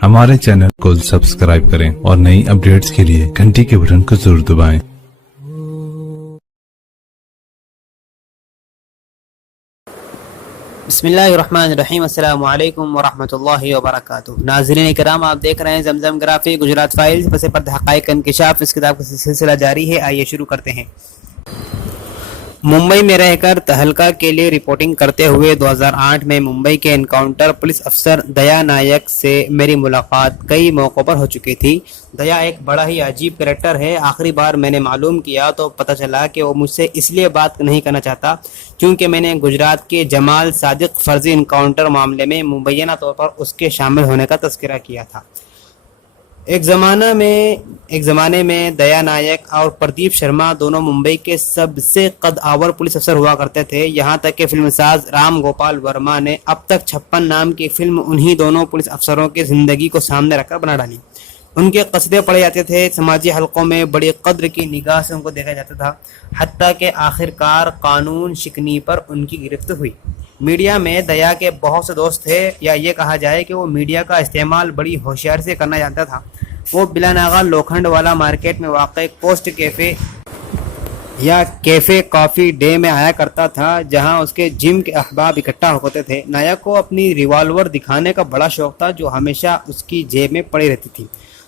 ہمارے چینل کو سبسکرائب کریں اور نئی اپڈیٹس کے لیے گھنٹی کے بٹن کو ضرور دبائیں۔ بسم اللہ الرحمن الرحیم۔ السلام علیکم ورحمۃ اللہ وبرکاتہ۔ ناظرین کرام، آپ دیکھ رہے ہیں زمزم گرافی گجرات فائلز، پس پردہ حقائق کا انکشاف۔ اس کتاب کا سلسلہ جاری ہے، آئیے شروع کرتے ہیں۔ ممبئی میں رہ کر تہلکہ کے لیے رپورٹنگ کرتے ہوئے 2008 میں ممبئی کے انکاؤنٹر پولیس افسر دیا نائک سے میری ملاقات کئی موقعوں پر ہو چکی تھی۔ دیا ایک بڑا ہی عجیب کریکٹر ہے۔ آخری بار میں نے معلوم کیا تو پتہ چلا کہ وہ مجھ سے اس لیے بات نہیں کرنا چاہتا کیونکہ میں نے گجرات کے جمال صادق فرضی انکاؤنٹر معاملے میں مبینہ طور پر اس کے شامل ہونے کا تذکرہ کیا تھا۔ ایک زمانے میں دیا نائک اور پردیپ شرما دونوں ممبئی کے سب سے قد آور پولیس افسر ہوا کرتے تھے، یہاں تک کہ فلم ساز رام گوپال ورما نے اب تک 56 نام کی فلم انہی دونوں پولیس افسروں کی زندگی کو سامنے رکھ کر بنا ڈالی۔ ان کے قصیدے پڑھے جاتے تھے، سماجی حلقوں میں بڑی قدر کی نگاہ سے ان کو دیکھا جاتا تھا، حتیٰ کہ آخرکار قانون شکنی پر ان کی گرفت ہوئی۔ میڈیا میں دیا کے بہت سے دوست تھے، یا یہ کہا جائے کہ وہ میڈیا کا استعمال بڑی ہوشیاری سے کرنا جانتا تھا۔ وہ بلا ناغہ لوکھنڈ والا مارکیٹ میں واقع پوسٹ کیفے یا کیفے کافی ڈے میں آیا کرتا تھا، جہاں اس کے جم کے احباب اکٹھا ہوتے تھے۔ نائک کو اپنی ریوالور دکھانے کا بڑا شوق تھا، جو ہمیشہ اس کی جیب میں پڑی رہتی تھی۔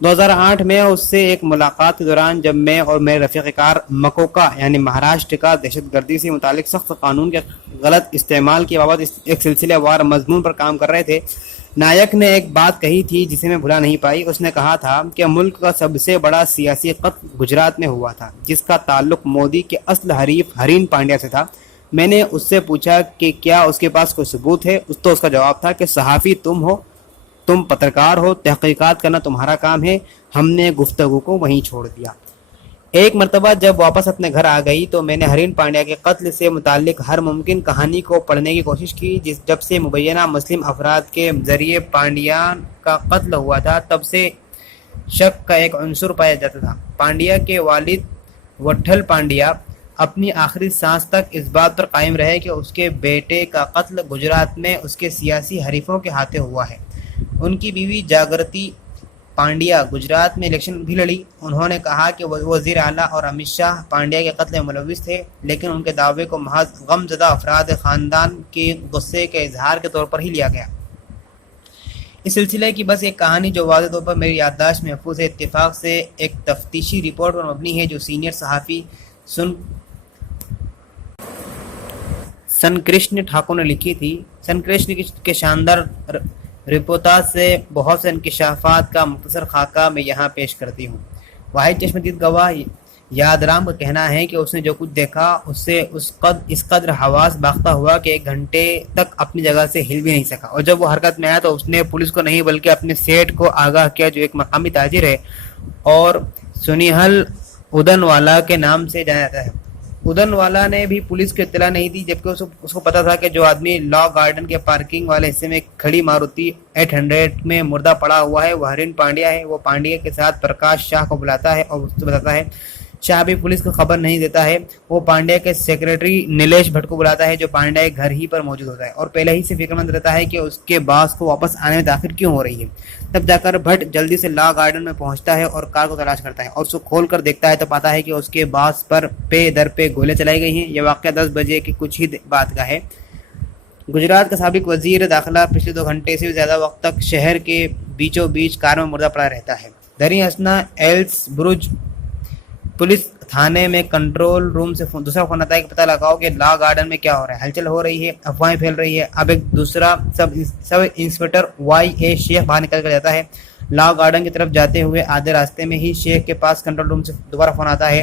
2008 میں اس سے ایک ملاقات کے دوران جب میں اور میرے رفیق کار مکوکا یعنی مہاراشٹر کا دہشت گردی سے متعلق سخت قانون کے غلط استعمال کے بابت ایک سلسلہ وار مضمون پر کام کر رہے تھے، نائک نے ایک بات کہی تھی جسے میں بھلا نہیں پائی۔ اس نے کہا تھا کہ ملک کا سب سے بڑا سیاسی قتل گجرات میں ہوا تھا، جس کا تعلق مودی کے اصل حریف ہرین پانڈیا سے تھا۔ میں نے اس سے پوچھا کہ کیا اس کے پاس کوئی ثبوت ہے، تو اس کا جواب تھا کہ صحافی تم ہو، تم پترکار ہو، تحقیقات کرنا تمہارا کام ہے۔ ہم نے گفتگو کو وہیں چھوڑ دیا۔ ایک مرتبہ جب واپس اپنے گھر آ گئی تو میں نے ہرین پانڈیا کے قتل سے متعلق ہر ممکن کہانی کو پڑھنے کی کوشش کی۔ جب سے مبینہ مسلم افراد کے ذریعے پانڈیا کا قتل ہوا تھا، تب سے شک کا ایک عنصر پایا جاتا تھا۔ پانڈیا کے والد وٹھل پانڈیا اپنی آخری سانس تک اس بات پر قائم رہے کہ اس کے بیٹے کا قتل گجرات میں اس کے سیاسی حریفوں کے ہاتھوں ہوا ہے۔ ان کی بیوی جاگرتی پانڈیا گجرات میں الیکشن بھی لڑی۔ انہوں نے کہا کہ وہ وزیر اعلیٰ اور امت شاہ پانڈیا کے قتل میں ملوث تھے، لیکن ان کے دعوے کو محض غم زدہ افراد خاندان کے غصے کے اظہار کے طور پر ہی لیا گیا۔ اس سلسلے کی بس ایک کہانی جو واضح طور پر میری یادداشت میں محفوظ ہے، اتفاق سے ایک تفتیشی رپورٹ پر مبنی ہے جو سینئر صحافی سنکرشن ٹھاکر نے لکھی تھی۔ سنکرشن کے شاندار رپورٹاج سے بہت سے انکشافات کا مختصر خاکہ میں یہاں پیش کرتی ہوں۔ واحد چشم دید گواہ یادرام کا کہنا ہے کہ اس نے جو کچھ دیکھا اس سے اس قدر حواس باختہ ہوا کہ 1 گھنٹے تک اپنی جگہ سے ہل بھی نہیں سکا، اور جب وہ حرکت میں آیا تو اس نے پولیس کو نہیں بلکہ اپنے سیٹ کو آگاہ کیا، جو ایک مقامی تاجر ہے اور سنیہل ادن والا کے نام سے جانا جاتا ہے۔ ادن والا نے بھی پولیس کو اطلاع نہیں دی، جبکہ اس کو پتا تھا کہ جو آدمی لا گارڈن کے پارکنگ والے حصے میں کھڑی ماروتی 800 میں مردہ پڑا ہوا ہے وہ ہرین پانڈیا ہے۔ وہ پانڈیا کے ساتھ پرکاش شاہ کو بلاتا ہے اور اس سے بتاتا ہے۔ شاہ بھی پولیس کو خبر نہیں دیتا ہے۔ وہ پانڈیا کے سیکرٹری نیلیش بھٹ کو بلاتا ہے، جو پانڈیا کے گھر ہی پر موجود ہوتا ہے اور پہلے ہی سے فکر مند رہتا ہے کہ اس کے باس کو واپس آنے میں تاخیر کیوں ہو رہی ہے۔ تب جا کر بھٹ جلدی سے لا گارڈن میں پہنچتا ہے اور کار کو تلاش کرتا ہے، اور اس کو کھول کر دیکھتا ہے تو پاتا ہے کہ اس کے باس پر پے در پہ گولیں چلائی گئی ہیں۔ یہ واقعہ 10 بجے کی کچھ ہی بعد کا ہے۔ گجرات کا سابق وزیر داخلہ پچھلے 2 گھنٹے سے بھی زیادہ وقت تک شہر کے بیچوں بیچ کار میں مردہ پڑا رہتا ہے۔ دریں اثنا ایلس برج پولیس تھانے میں کنٹرول روم سے دوسرا فون آتا ہے کہ پتہ لگاؤ کہ لا گارڈن میں کیا ہو رہا ہے، ہلچل ہو رہی ہے، افواہیں پھیل رہی ہے۔ اب ایک دوسرا سب انسپکٹر وائی اے شیخ باہر نکل کر جاتا ہے۔ لا گارڈن کی طرف جاتے ہوئے آدھے راستے میں ہی شیخ کے پاس کنٹرول روم سے دوبارہ فون آتا ہے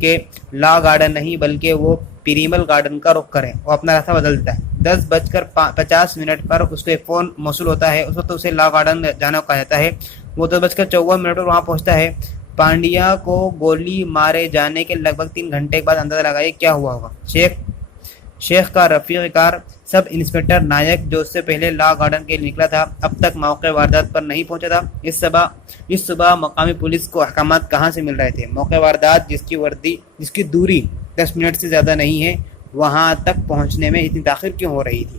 کہ لا گارڈن نہیں بلکہ وہ پیریمل گارڈن کا رخ کریں۔ وہ اپنا راستہ بدل دیتا ہے۔ 10:50 پر اس کو ایک فون موصول ہوتا ہے۔ اس وقت اسے لا گارڈن جانا کہا جاتا ہے۔ وہ 10:54 پر وہاں پہنچتا ہے۔ پانڈیا کو گولی مارے جانے کے لگ بھگ 3 گھنٹے کے بعد اندازہ لگائیے کیا ہوا ہوگا۔ شیخ کا رفیق کار سب انسپکٹر نائک، جو اس سے پہلے لا گارڈن کے لیے نکلا تھا، اب تک موقع واردات پر نہیں پہنچا تھا۔ اس صبح مقامی پولیس کو احکامات کہاں سے مل رہے تھے؟ موقع واردات جس کی دوری 10 منٹ سے زیادہ نہیں ہے، وہاں تک پہنچنے میں اتنی تاخیر کیوں ہو رہی تھی؟